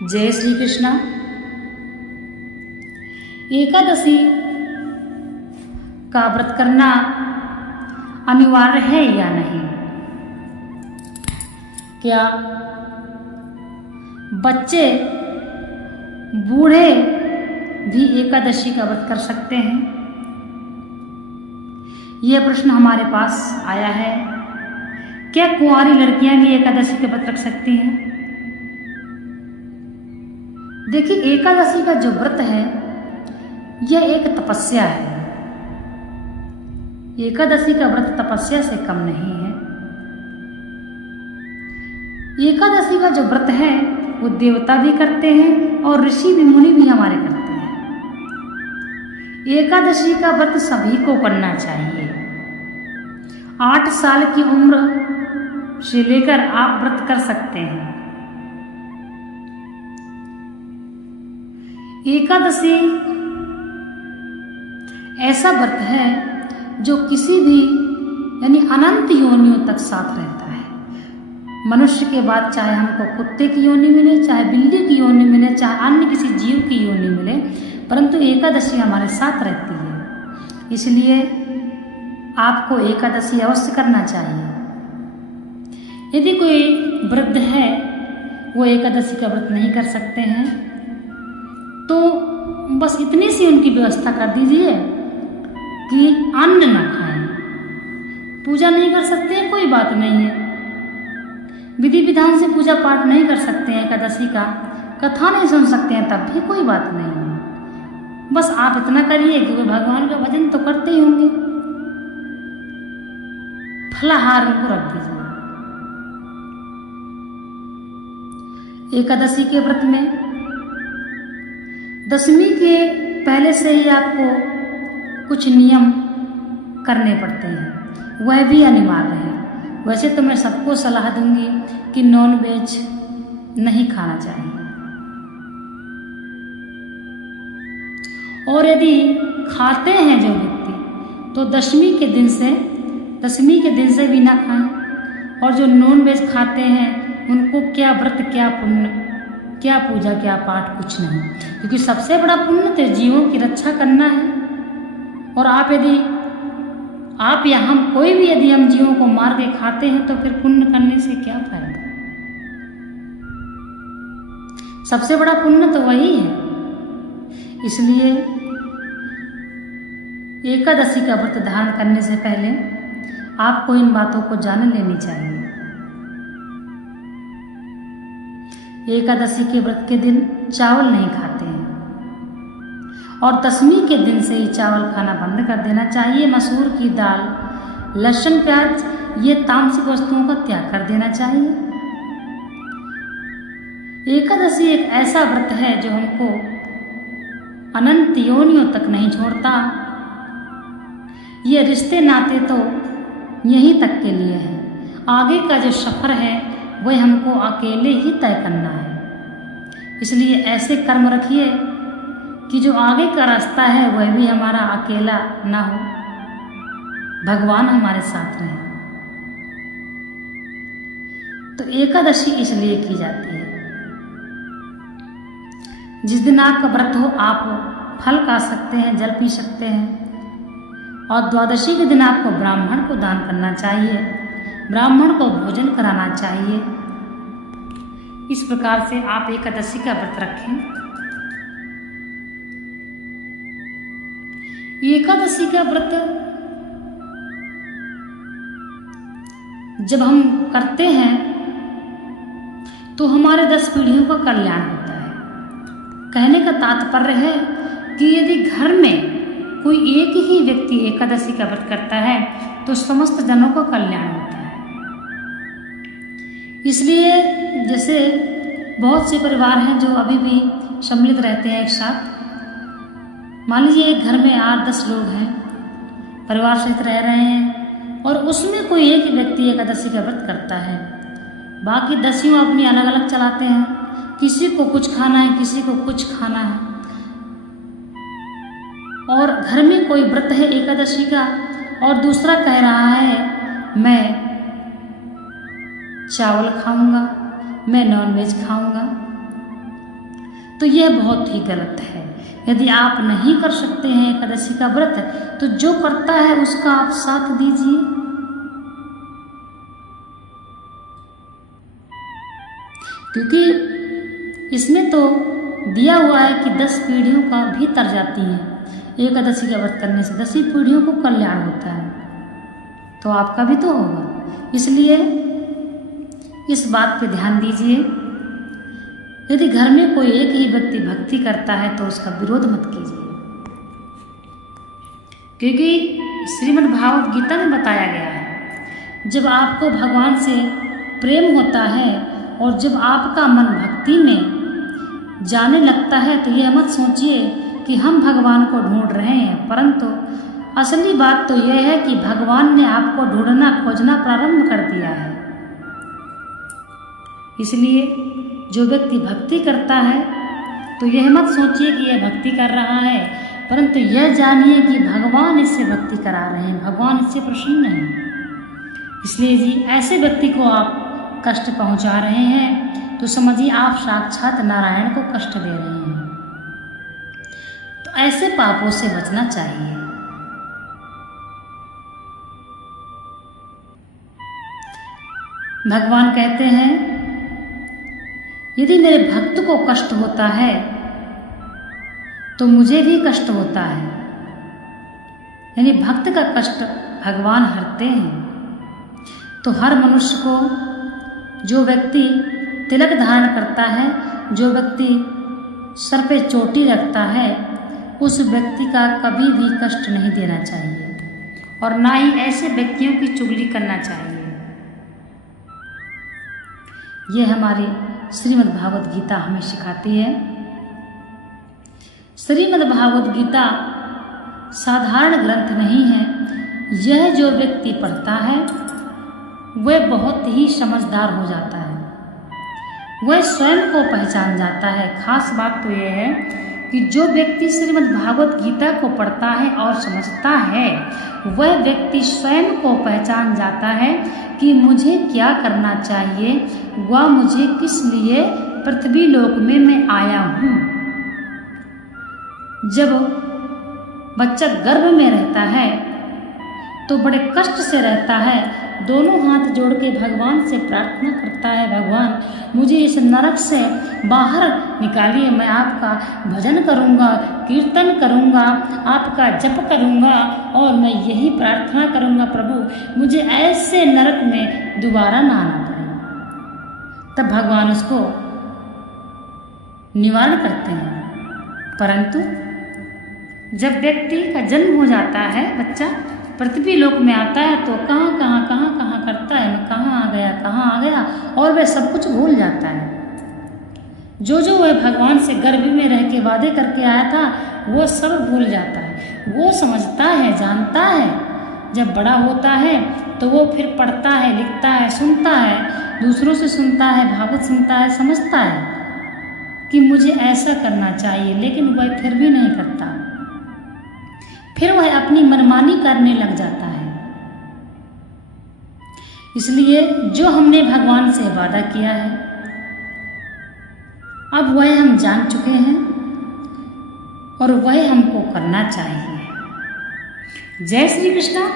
जय श्री कृष्णा। एकादशी का व्रत करना अनिवार्य है या नहीं? क्या बच्चे बूढ़े भी एकादशी का व्रत कर सकते हैं? यह प्रश्न हमारे पास आया है। क्या कुंवारी लड़कियां भी एकादशी का व्रत रख सकती हैं? देखिए, एकादशी का जो व्रत है यह एक तपस्या है। एकादशी का व्रत तपस्या से कम नहीं है। एकादशी का जो व्रत है वो देवता भी करते हैं और ऋषि भी, मुनि भी हमारे करते हैं। एकादशी का व्रत सभी को करना चाहिए। 8 साल की उम्र से लेकर आप व्रत कर सकते हैं। एकादशी ऐसा व्रत है जो किसी भी यानी अनंत योनियों तक साथ रहता है। मनुष्य के बाद चाहे हमको कुत्ते की योनि मिले, चाहे बिल्ली की योनि मिले, चाहे अन्य किसी जीव की योनि मिले, परंतु एकादशी हमारे साथ रहती है। इसलिए आपको एकादशी अवश्य करना चाहिए। यदि कोई वृद्ध है वो एकादशी का व्रत नहीं कर सकते हैं तो बस इतनी सी उनकी व्यवस्था कर दीजिए कि अन्न न खाएं। पूजा नहीं कर सकते हैं, कोई बात नहीं है। विधि विधान से पूजा पाठ नहीं कर सकते हैं एकादशी का, कथा नहीं सुन सकते हैं, तब भी कोई बात नहीं है। बस आप इतना करिए कि वे भगवान का भजन तो करते ही होंगे। फलाहार उनको रख दीजिए। एकादशी के व्रत में दशमी के पहले से ही आपको कुछ नियम करने पड़ते हैं, वह भी अनिवार्य है। वैसे तो मैं सबको सलाह दूंगी कि नॉन वेज नहीं खाना चाहिए, और यदि खाते हैं जो व्यक्ति तो दशमी के दिन से भी ना खाएं। और जो नॉन वेज खाते हैं उनको क्या व्रत, क्या पुण्य, क्या पूजा, क्या पाठ, कुछ नहीं। क्योंकि सबसे बड़ा पुण्य तो जीवों की रक्षा करना है। और आप या हम कोई भी यदि हम जीवों को मार के खाते हैं तो फिर पुण्य करने से क्या फायदा? सबसे बड़ा पुण्य तो वही है। इसलिए एकादशी का व्रत धारण करने से पहले आपको इन बातों को जान लेनी चाहिए। एकादशी के व्रत के दिन चावल नहीं खाते हैं और दशमी के दिन से ही चावल खाना बंद कर देना चाहिए। मसूर की दाल, लहसुन, प्याज, ये तामसिक वस्तुओं का त्याग कर देना चाहिए। एकादशी एक ऐसा व्रत है जो हमको अनंत योनियों तक नहीं छोड़ता। ये रिश्ते नाते तो यहीं तक के लिए है। आगे का जो सफर है वह हमको अकेले ही तय करना है। इसलिए ऐसे कर्म रखिए कि जो आगे का रास्ता है वह भी हमारा अकेला ना हो, भगवान हमारे साथ रहें। तो एकादशी इसलिए की जाती है। जिस दिन आपका व्रत हो आप फल खा सकते हैं, जल पी सकते हैं। और द्वादशी के दिन आपको ब्राह्मण को दान करना चाहिए, ब्राह्मण को भोजन कराना चाहिए। इस प्रकार से आप एकादशी का व्रत रखें। एकादशी का व्रत जब हम करते हैं तो हमारे 10 पीढ़ियों का कल्याण होता है। कहने का तात्पर्य है कि यदि घर में कोई एक ही व्यक्ति एकादशी का व्रत करता है तो समस्त जनों का कल्याण होता है। इसलिए जैसे बहुत से परिवार हैं जो अभी भी सम्मिलित रहते हैं एक साथ। मान लीजिए एक घर में 8-10 लोग हैं, परिवार सहित रह रहे हैं, और उसमें कोई एक व्यक्ति एकादशी का व्रत करता है। बाकी 10 अपनी अलग अलग चलाते हैं। किसी को कुछ खाना है, किसी को कुछ खाना है। और घर में कोई व्रत है एकादशी का और दूसरा कह रहा है मैं चावल खाऊंगा, मैं नॉनवेज खाऊंगा, तो यह बहुत ही गलत है। यदि आप नहीं कर सकते हैं एकादशी का व्रत, तो जो करता है उसका आप साथ दीजिए। क्योंकि इसमें तो दिया हुआ है कि 10 पीढ़ियों का भी तर जाती हैं। एकादशी का व्रत करने से 10 पीढ़ियों को कल्याण होता है, तो आपका भी तो होगा। इसलिए इस बात पे ध्यान दीजिए। यदि घर में कोई एक ही व्यक्ति भक्ति करता है तो उसका विरोध मत कीजिए, क्योंकि श्रीमद् भागवत गीता में बताया गया है, जब आपको भगवान से प्रेम होता है और जब आपका मन भक्ति में जाने लगता है, तो यह मत सोचिए कि हम भगवान को ढूंढ रहे हैं, परंतु असली बात तो यह है कि भगवान ने आपको ढूंढना खोजना प्रारंभ कर दिया है। इसलिए जो व्यक्ति भक्ति करता है, तो यह मत सोचिए कि यह भक्ति कर रहा है, परंतु यह जानिए कि भगवान इससे भक्ति करा रहे हैं, भगवान इससे प्रसन्न हैं। इसलिए जी ऐसे व्यक्ति को आप कष्ट पहुंचा रहे हैं, तो समझिए आप साक्षात नारायण को कष्ट दे रहे हैं। तो ऐसे पापों से बचना चाहिए। भगवान कहते हैं, यदि मेरे भक्त को कष्ट होता है तो मुझे भी कष्ट होता है। यानी भक्त का कष्ट भगवान हरते हैं। तो हर मनुष्य को, जो व्यक्ति तिलक धारण करता है, जो व्यक्ति सर पे चोटी रखता है, उस व्यक्ति का कभी भी कष्ट नहीं देना चाहिए और ना ही ऐसे व्यक्तियों की चुगली करना चाहिए। ये हमारी श्रीमद् भागवत गीता हमें सिखाती है। श्रीमद् भागवत गीता साधारण ग्रंथ नहीं है। यह जो व्यक्ति पढ़ता है वह बहुत ही समझदार हो जाता है, वह स्वयं को पहचान जाता है। खास बात तो यह है कि जो व्यक्ति श्रीमद् भागवत गीता को पढ़ता है और समझता है, वह व्यक्ति स्वयं को पहचान जाता है कि मुझे क्या करना चाहिए, वह मुझे किस लिए पृथ्वी लोक में मैं आया हूँ। जब बच्चा गर्भ में रहता है तो बड़े कष्ट से रहता है, दोनों हाथ जोड़ के भगवान से प्रार्थना करता है, भगवान मुझे इस नरक से बाहर निकालिए, मैं आपका भजन करूँगा, कीर्तन करूँगा, आपका जप करूँगा और मैं यही प्रार्थना करूँगा, प्रभु मुझे ऐसे नरक में दोबारा ना आना पड़े। तब भगवान उसको निवारण करते हैं। परंतु जब व्यक्ति का जन्म हो जाता है, बच्चा पृथ्वी लोक में आता है, तो कहाँ करता है, मैं कहाँ आ गया और वह सब कुछ भूल जाता है। जो वह भगवान से गर्भ में रह के वादे करके आया था, वो सब भूल जाता है। वो समझता है, जानता है, जब बड़ा होता है तो वो फिर पढ़ता है, लिखता है, सुनता है, दूसरों से सुनता है, भागवत सुनता है, समझता है कि मुझे ऐसा करना चाहिए, लेकिन वह फिर भी नहीं करता। फिर वह अपनी मनमानी करने लग जाता है। इसलिए जो हमने भगवान से वादा किया है, अब वह हम जान चुके हैं और वह हमको करना चाहिए। जय श्री कृष्ण।